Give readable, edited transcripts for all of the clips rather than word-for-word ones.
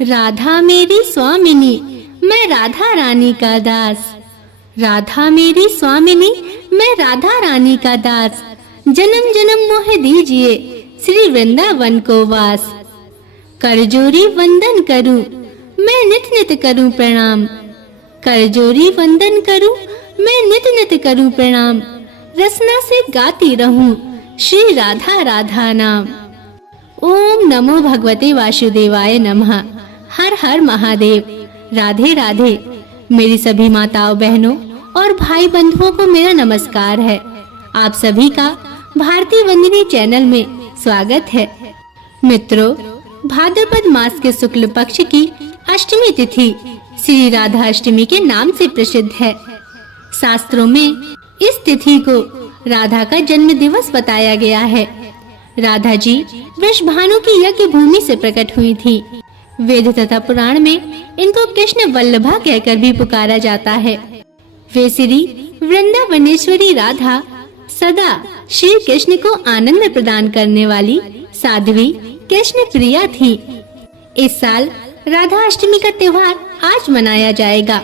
राधा मेरी स्वामिनी, मैं राधा रानी का दास। राधा मेरी स्वामिनी, मैं राधा रानी का दास। जन्म जन्म मोह दीजिए, श्री वृंदावन को वास। करजोरी वंदन करूं, मैं नित नित करूं प्रणाम। करजोरी वंदन करूं, मैं नित नित करूं प्रणाम। रसना से गाती रहूं, श्री राधा राधा नाम। ओम नमो भगवते वासुदेवाय नमः। हर हर महादेव। राधे राधे। मेरी सभी माताओं बहनों और भाई बंधुओं को मेरा नमस्कार है। आप सभी का भारतीय वंदिनी चैनल में स्वागत है। मित्रों, भाद्रपद मास के शुक्ल पक्ष की अष्टमी तिथि श्री राधा अष्टमी के नाम से प्रसिद्ध है। शास्त्रों में इस तिथि को राधा का जन्म दिवस बताया गया है। राधा जी वृषभानु की यज्ञ भूमि से प्रकट हुई थी। वेद तथा पुराण में इनको कृष्ण वल्लभा कहकर भी पुकारा जाता है। वे श्री वृंदावनेश्वरी राधा सदा श्री कृष्ण को आनंद प्रदान करने वाली साध्वी कृष्ण प्रिया थी। इस साल राधा अष्टमी का त्योहार आज मनाया जाएगा।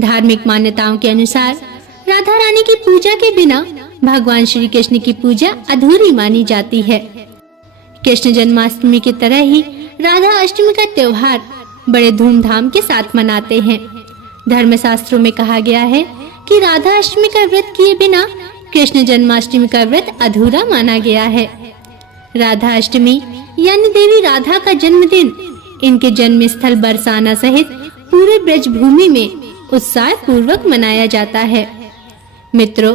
धार्मिक मान्यताओं के अनुसार राधा रानी की पूजा के बिना भगवान श्री कृष्ण की पूजा अधूरी मानी जाती है। कृष्ण जन्माष्टमी की तरह ही राधा अष्टमी का त्योहार बड़े धूमधाम के साथ मनाते हैं। धर्मशास्त्रों में कहा गया है कि राधा अष्टमी का व्रत किए बिना कृष्ण जन्माष्टमी का व्रत अधूरा माना गया है। राधा अष्टमी यानी देवी राधा का जन्मदिन इनके जन्म स्थल बरसाना सहित पूरे ब्रजभूमि में उत्साह पूर्वक मनाया जाता है। मित्रों,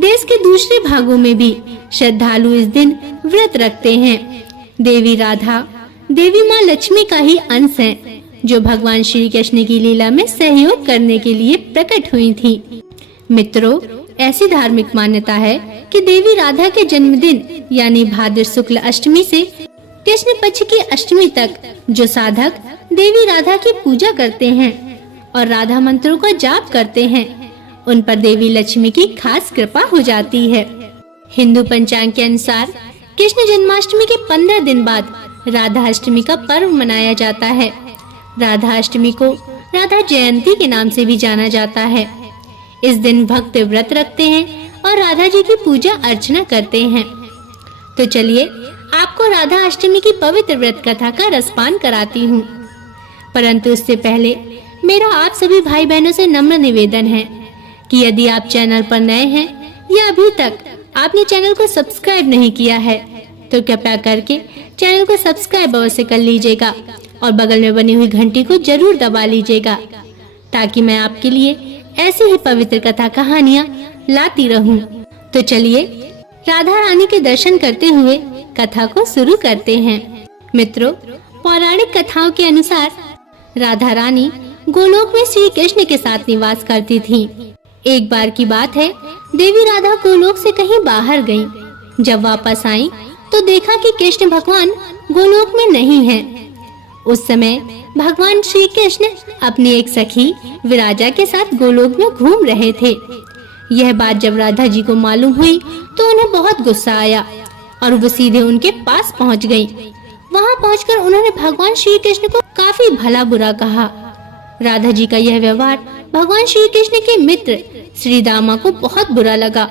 देश के दूसरे भागों में भी श्रद्धालु इस दिन व्रत रखते हैं। देवी राधा देवी माँ लक्ष्मी का ही अंश है, जो भगवान श्री कृष्ण की लीला में सहयोग करने के लिए प्रकट हुई थी। मित्रों, ऐसी धार्मिक मान्यता है कि देवी राधा के जन्मदिन यानी भाद्र शुक्ल अष्टमी से कृष्ण पक्ष की अष्टमी तक जो साधक देवी राधा की पूजा करते हैं और राधा मंत्रों का जाप करते हैं, उन पर देवी लक्ष्मी की खास कृपा हो जाती है। हिंदू पंचांग के अनुसार कृष्ण जन्माष्टमी के 15 दिन बाद राधा अष्टमी का पर्व मनाया जाता है। राधा अष्टमी को राधा जयंती के नाम से भी जाना जाता है। इस दिन भक्त व्रत रखते हैं और राधा जी की पूजा अर्चना करते हैं। तो चलिए आपको राधा अष्टमी की पवित्र व्रत कथा का रसपान कराती हूँ। परंतु उससे पहले मेरा आप सभी भाई बहनों से नम्र निवेदन है कि यदि आप चैनल पर नए हैं या अभी तक आपने चैनल को सब्सक्राइब नहीं किया है तो कृपया करके चैनल को सब्सक्राइब अवश्य कर लीजिएगा और बगल में बनी हुई घंटी को जरूर दबा लीजिएगा, ताकि मैं आपके लिए ऐसी ही पवित्र कथा कहानियाँ लाती रहूं। तो चलिए राधा रानी के दर्शन करते हुए कथा को शुरू करते हैं। मित्रों, पौराणिक कथाओं के अनुसार राधा रानी गोलोक में श्री कृष्ण के साथ निवास करती थी। एक बार की बात है, देवी राधा गोलोक से कहीं बाहर गईं। जब वापस आई तो देखा कि कृष्ण भगवान गोलोक में नहीं हैं। उस समय भगवान श्री कृष्ण अपनी एक सखी विराजा के साथ गोलोक में घूम रहे थे। यह बात जब राधा जी को मालूम हुई तो उन्हें बहुत गुस्सा आया और वो सीधे उनके पास पहुंच गईं। वहां पहुंचकर उन्होंने भगवान श्री कृष्ण को काफी भला बुरा कहा। राधा जी का यह व्यवहार भगवान श्री कृष्ण के मित्र श्री दामा को बहुत बुरा लगा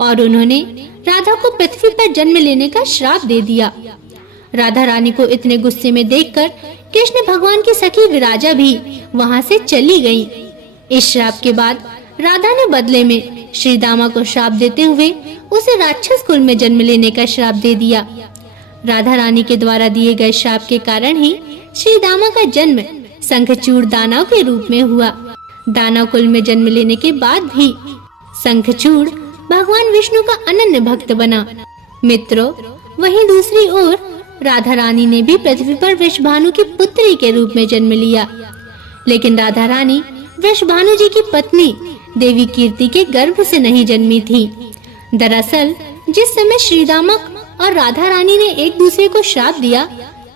और उन्होंने राधा को पृथ्वी पर जन्म लेने का श्राप दे दिया। राधा रानी को इतने गुस्से में देखकर कृष्ण भगवान की सखी विराजा भी वहां से चली गईं। इस श्राप के बाद राधा ने बदले में श्री दामा को श्राप देते हुए उसे राक्षस कुल में जन्म लेने का श्राप दे दिया। राधा रानी के द्वारा दिए गए श्राप के कारण ही श्री दामा का जन्म शंखचूड़ दानव के रूप में हुआ। दानव कुल में जन्म लेने के बाद भी शंखचूड़ भगवान विष्णु का अनन्य भक्त बना। मित्रों, वहीं दूसरी ओर राधा रानी ने भी पृथ्वी पर वृषभानु की पुत्री के रूप में जन्म लिया। लेकिन राधा रानी वृषभानु जी की पत्नी देवी कीर्ति के गर्भ से नहीं जन्मी थी। दरअसल जिस समय श्री दामक और राधा रानी ने एक दूसरे को श्राप दिया,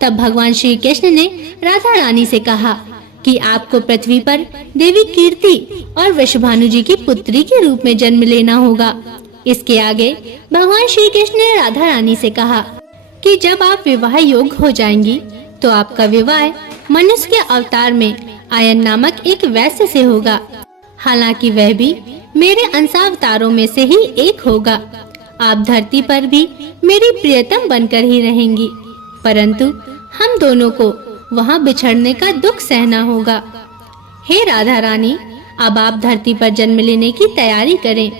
तब भगवान श्री कृष्ण ने राधा रानी से कहा कि आपको पृथ्वी पर देवी कीर्ति और वृषभानु जी की पुत्री के रूप में जन्म लेना होगा। इसके आगे भगवान श्री कृष्ण ने राधा रानी से कहा कि जब आप विवाह योग्य हो जाएंगी तो आपका विवाह मनुष्य के अवतार में आयन नामक एक वैश्य से होगा। हालांकि वह भी मेरे अंशावतारों में से ही एक होगा। आप धरती पर भी मेरी प्रियतम बनकर ही रहेंगी, परंतु हम दोनों को वहां बिछड़ने का दुख सहना होगा। हे राधा रानी, अब आप धरती पर जन्म लेने की तैयारी करें।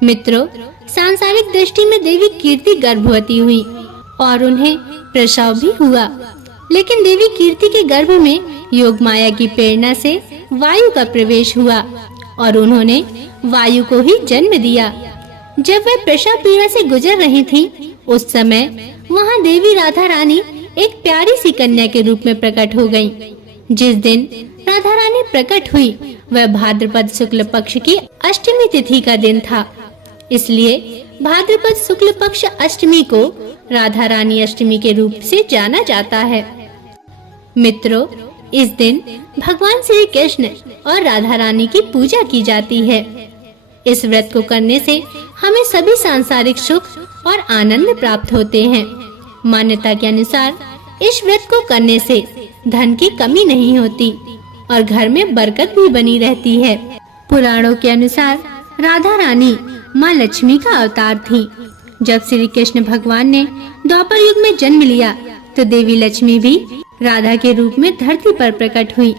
मित्रों, सांसारिक दृष्टि में देवी कीर्ति गर्भवती हुई और उन्हें प्रसव भी हुआ, लेकिन देवी कीर्ति के गर्भ में योग माया की प्रेरणा से वायु का प्रवेश हुआ और उन्होंने वायु को ही जन्म दिया। जब वह प्रसव पीड़ा से गुजर रही थीं, उस समय वहां देवी राधा रानी एक प्यारी सी कन्या के रूप में प्रकट हो गईं। जिस दिन राधा रानी प्रकट हुई वह भाद्रपद शुक्ल पक्ष की अष्टमी तिथि का दिन था, इसलिए भाद्रपद शुक्ल पक्ष अष्टमी को राधा रानी अष्टमी के रूप से जाना जाता है। मित्रों, इस दिन भगवान श्री कृष्ण और राधा रानी की पूजा की जाती है। इस व्रत को करने से हमें सभी सांसारिक सुख और आनंद प्राप्त होते हैं। मान्यता के अनुसार इस व्रत को करने से धन की कमी नहीं होती और घर में बरकत भी बनी रहती है। पुराणों के अनुसार राधा रानी माँ लक्ष्मी का अवतार थी। जब श्री कृष्ण भगवान ने द्वापर युग में जन्म लिया तो देवी लक्ष्मी भी राधा के रूप में धरती पर प्रकट हुई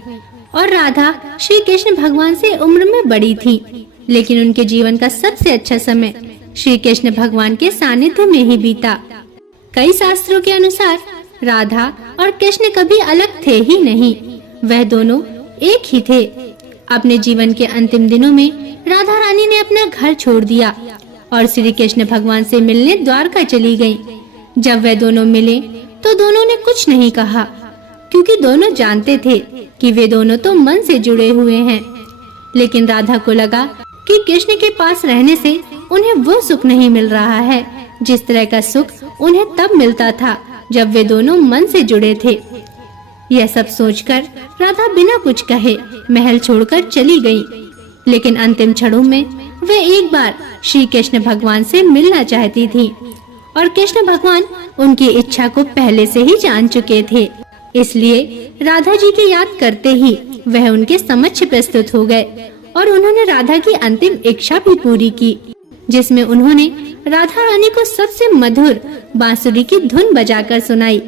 और राधा श्री कृष्ण भगवान से उम्र में बड़ी थी, लेकिन उनके जीवन का सबसे अच्छा समय श्री कृष्ण भगवान के सानिध्य में ही बीता। कई शास्त्रों के अनुसार राधा और कृष्ण कभी अलग थे ही नहीं, वह दोनों एक ही थे। अपने जीवन के अंतिम दिनों में राधा रानी ने अपना घर छोड़ दिया और श्री कृष्ण भगवान से मिलने द्वारका चली गईं। जब वे दोनों मिले तो दोनों ने कुछ नहीं कहा, क्योंकि दोनों जानते थे कि वे दोनों तो मन से जुड़े हुए हैं। लेकिन राधा को लगा कि कृष्ण के पास रहने से उन्हें वो सुख नहीं मिल रहा है जिस तरह का सुख उन्हें तब मिलता था जब वे दोनों मन से जुड़े थे। यह सब सोचकर राधा बिना कुछ कहे महल छोड़कर चली गई, लेकिन अंतिम क्षणों में वे एक बार श्री कृष्ण भगवान से मिलना चाहती थी और कृष्ण भगवान उनकी इच्छा को पहले से ही जान चुके थे। इसलिए राधा जी की याद करते ही वह उनके समक्ष प्रस्तुत हो गए और उन्होंने राधा की अंतिम इच्छा भी पूरी की, जिसमें उन्होंने राधा रानी को सबसे मधुर बांसुरी की धुन बजाकर सुनाई,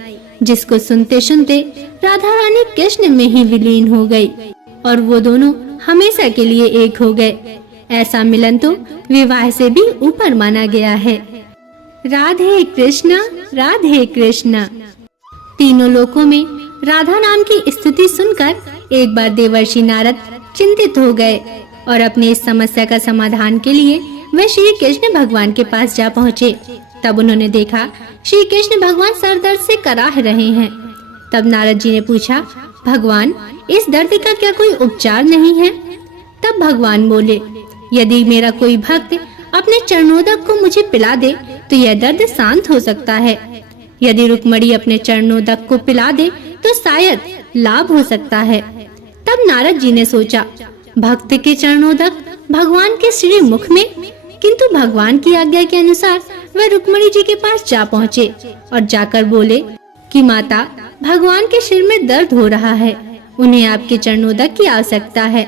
जिसको सुनते सुनते राधा रानी कृष्ण में ही विलीन हो गई और वो दोनों हमेशा के लिए एक हो गए। ऐसा मिलन तो विवाह से भी ऊपर माना गया है। राधे कृष्णा राधे कृष्णा। तीनों लोकों में राधा नाम की स्तुति सुनकर एक बार देवर्षि नारद चिंतित हो गए और अपनी इस समस्या का समाधान के लिए वे श्री कृष्ण भगवान के पास जा पहुँचे। तब उन्होंने देखा श्री कृष्ण भगवान सर दर्द से कराह रहे हैं। तब नारद जी ने पूछा, भगवान, इस दर्द का क्या कोई उपचार नहीं है? तब भगवान बोले, यदि मेरा कोई भक्त अपने चरणोदक को मुझे पिला दे तो यह दर्द शांत हो सकता है। यदि रुक्मणी अपने चरणोदक को पिला दे तो शायद लाभ हो सकता है। तब नारद जी ने सोचा, भक्त के चरणोदक भगवान के श्री मुख में, किंतु भगवान की आज्ञा के अनुसार वह रुक्मणी जी के पास जा पहुँचे और जाकर बोले कि माता, भगवान के सिर में दर्द हो रहा है, उन्हें आपके चरणोदक की आवश्यकता है।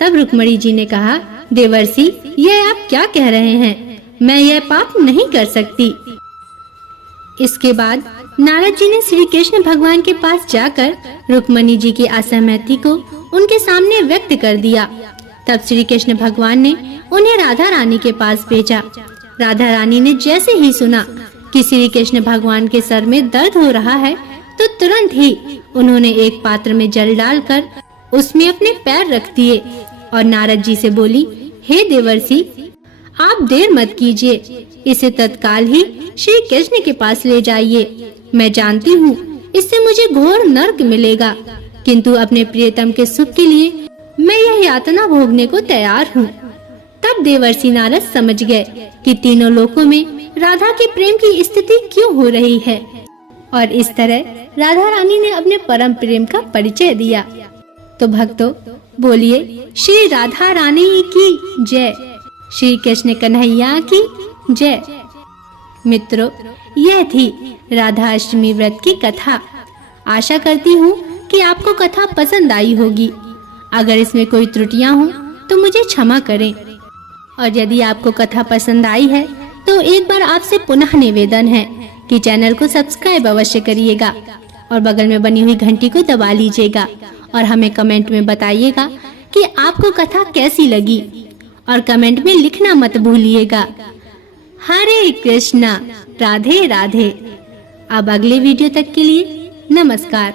तब रुक्मणी जी ने कहा, देवर्षि, यह आप क्या कह रहे हैं? मैं यह पाप नहीं कर सकती। इसके बाद नारद जी ने श्री कृष्ण भगवान के पास जाकर रुक्मणी जी की असहमति को उनके सामने व्यक्त कर दिया। तब श्री कृष्ण भगवान ने उन्हें राधा रानी के पास भेजा। राधा रानी ने जैसे ही सुना कि श्री कृष्ण भगवान के सर में दर्द हो रहा है तो तुरंत ही उन्होंने एक पात्र में जल डालकर उसमें अपने पैर रख दिए और नारद जी से बोली, हे देवर्षि, आप देर मत कीजिए, इसे तत्काल ही श्री कृष्ण के पास ले जाइए। मैं जानती हूँ इससे मुझे घोर नरक मिलेगा, किंतु अपने प्रियतम के सुख के लिए मैं यह यातना भोगने को तैयार हूँ। तब देवर्षि नारद समझ गए कि तीनों लोकों में राधा के प्रेम की स्थिति क्यों हो रही है और इस तरह राधा रानी ने अपने परम प्रेम का परिचय दिया। तो भक्तों, बोलिए श्री राधा रानी की जय, श्री कृष्ण कन्हैया की जय। मित्रों, यह थी राधा अष्टमी व्रत की कथा। आशा करती हूँ कि आपको कथा पसंद आई होगी। अगर इसमें कोई त्रुटियां हों तो मुझे क्षमा करें। और यदि आपको कथा पसंद आई है तो एक बार आपसे पुनः निवेदन है कि चैनल को सब्सक्राइब अवश्य करिएगा और बगल में बनी हुई घंटी को दबा लीजिएगा और हमें कमेंट में बताइएगा कि आपको कथा कैसी लगी और कमेंट में लिखना मत भूलिएगा। हरे कृष्णा, राधे राधे। अब अगले वीडियो तक के लिए नमस्कार।